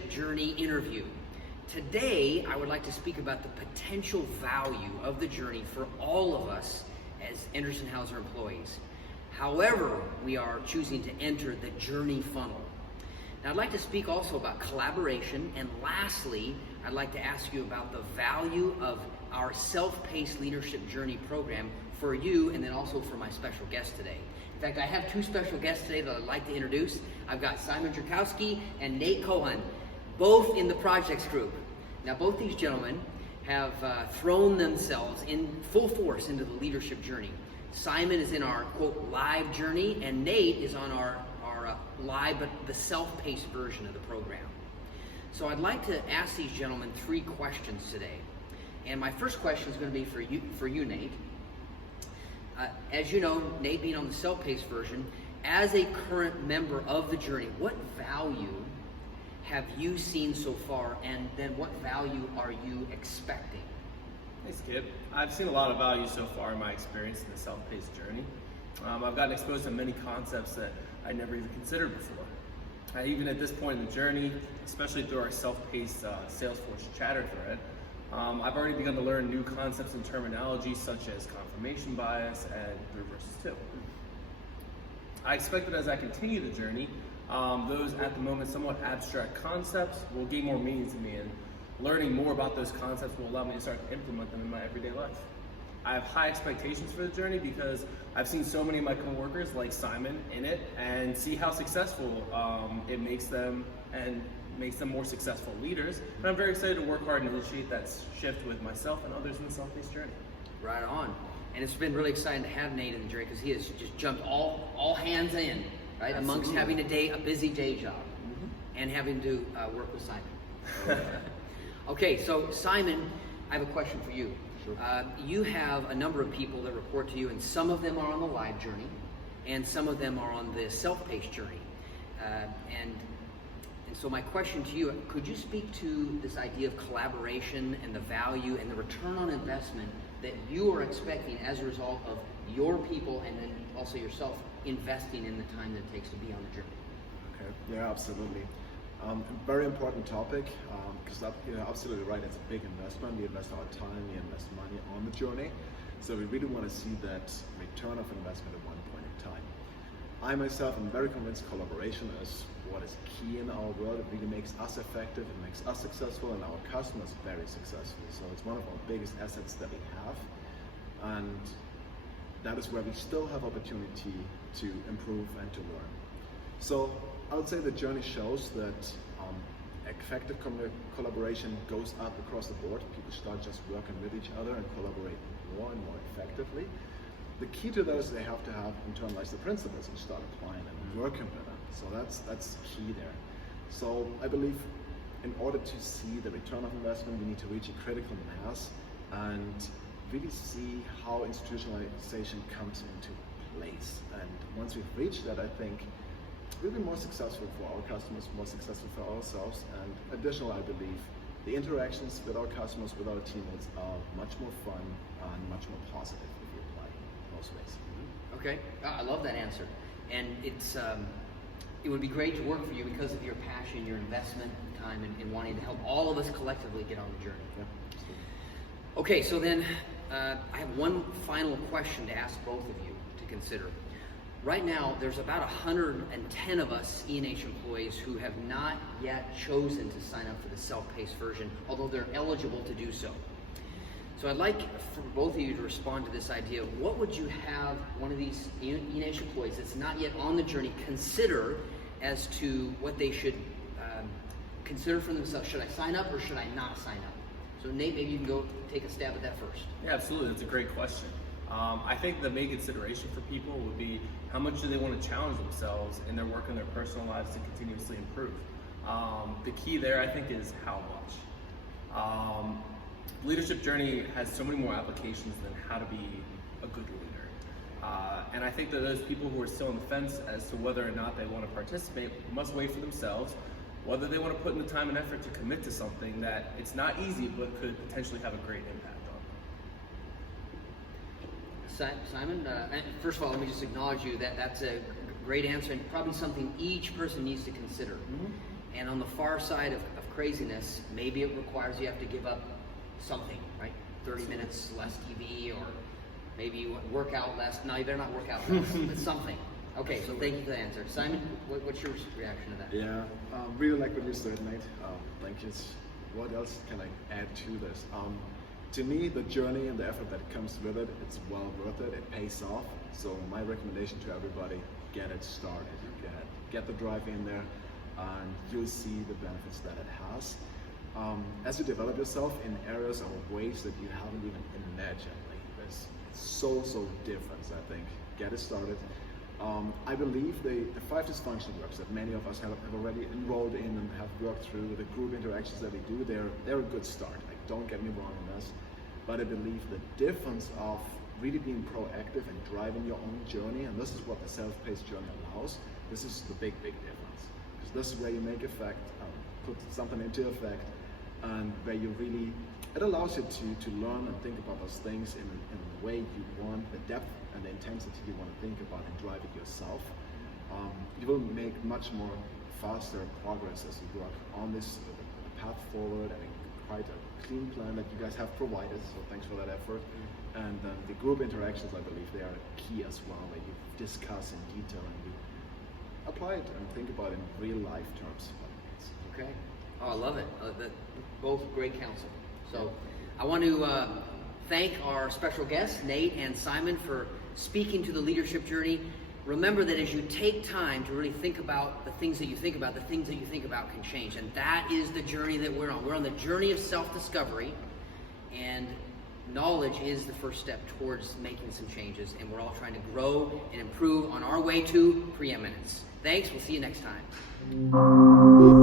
leadership journey interview. Today, I would like to speak about the potential value of the journey for all of us as Anderson Hauser employees. However, we are choosing to enter the journey funnel. Now, I'd like to speak also about collaboration, and lastly, I'd like to ask you about the value of our self-paced leadership journey program for you, and then also for my special guest today. In fact, I have two special guests today that I'd like to introduce. I've got Simon Jeworutzki and Nate Cohen, both in the projects group. Now, both these gentlemen have thrown themselves in full force into the leadership journey. Simon is in our, quote, live journey, and Nate is on our live, but the self-paced version of the program. So I'd like to ask these gentlemen three questions today. And my first question is going to be for you, Nate. As you know, Nate being on the self-paced version, as a current member of the journey, what value have you seen so far, and then what value are you expecting? Thanks, Kip. I've seen a lot of value so far in my experience in the self-paced journey. I've gotten exposed to many concepts that I never even considered before. Even at this point in the journey, especially through our self-paced Salesforce chatter thread, I've already begun to learn new concepts and terminology such as confirmation bias and 3 versus 2. I expect that as I continue the journey, those at the moment somewhat abstract concepts will gain more meaning to me, and learning more about those concepts will allow me to start to implement them in my everyday life. I have high expectations for the journey because I've seen so many of my coworkers, like Simon, in it, and see how successful it makes them, and makes them more successful leaders. And I'm very excited to work hard and initiate that shift with myself and others in the self-paced journey. Right on. And it's been really exciting to have Nate in the journey because he has just jumped all hands in, right? Absolutely. Amongst having a busy day job and having to work with Simon. Okay, so Simon, I have a question for you. Sure. You have a number of people that report to you, and some of them are on the live journey, and some of them are on the self-paced journey. And so my question to you, could you speak to this idea of collaboration and the value and the return on investment that you are expecting as a result of your people and then also yourself investing in the time that it takes to be on the journey? Okay, yeah, absolutely. Very important topic, because you're absolutely right, it's a big investment. We invest our time, we invest money on the journey. So we really want to see that return of investment at one point in time. I myself am very convinced collaboration is what is key in our world. It really makes us effective, it makes us successful, and our customers very successful. So it's one of our biggest assets that we have. And that is where we still have opportunity to improve and to learn. So I would say the journey shows that effective collaboration goes up across the board. People start just working with each other and collaborate more and more effectively. The key to that is they have to have internalized the principles and start applying them and working with them. So that's key there. So I believe in order to see the return of investment, we need to reach a critical mass and really see how institutionalization comes into place. And once we've reached that, I think we'll be more successful for our customers, more successful for ourselves, and additionally, I believe the interactions with our customers, with our teammates are much more fun and much more positive if we apply those ways. Okay, I love that answer. And it would be great to work for you because of your passion, your investment time in wanting to help all of us collectively get on the journey. Yeah. Okay, so then I have one final question to ask both of you to consider. Right now, there's about 110 of us E&H employees who have not yet chosen to sign up for the self-paced version, although they're eligible to do so. So I'd like for both of you to respond to this idea. What would you have one of these E&H employees that's not yet on the journey consider as to what they should consider for themselves? Should I sign up or should I not sign up? So Nate, maybe you can go take a stab at that first. Yeah, absolutely. That's a great question. I think the main consideration for people would be how much do they want to challenge themselves in their work and their personal lives to continuously improve. The key there, I think, is how much. Leadership journey has so many more applications than how to be a good leader. And I think that those people who are still on the fence as to whether or not they want to participate must weigh for themselves whether they want to put in the time and effort to commit to something that it's not easy but could potentially have a great impact on. Simon, first of all, let me just acknowledge you that that's a great answer and probably something each person needs to consider. And on the far side of craziness, maybe it requires you have to give up something, right? 30 minutes less TV, or maybe you work out less. No, you better not work out less, but something. Okay, so thank you for the answer. Simon, what's your reaction to that? Yeah, really like what you said, Nate. Thank you. What else can I add to this? To me, the journey and the effort that comes with it, it's well worth it. It pays off. So my recommendation to everybody, get it started. Get the drive in there, and you'll see the benefits that it has. As you develop yourself in areas or ways that you haven't even imagined, like this, it's so different, I think. Get it started. I believe the 5 dysfunction works that many of us have already enrolled in and have worked through, the group interactions that we do, they're a good start. Like, don't get me wrong on this, but I believe the difference of really being proactive and driving your own journey, and this is what the self-paced journey allows, this is the big difference. Because this is where you make effect, put something into effect, and where you really, it allows you to learn and think about those things in the way you want, the depth and the intensity you want to think about and drive it yourself. You will make much more faster progress as you work on this path forward, and quite a clean plan that you guys have provided, so thanks for that effort. And the group interactions, I believe they are key as well, where you discuss in detail and you apply it and think about it in real life terms. Okay. Oh, I love it. Both great counsel. So I want to thank our special guests, Nate and Simon, for speaking to the leadership journey. Remember that as you take time to really think about the things that you think about, the things that you think about can change. And that is the journey that we're on. We're on the journey of self-discovery, and knowledge is the first step towards making some changes. And we're all trying to grow and improve on our way to preeminence. Thanks. We'll see you next time.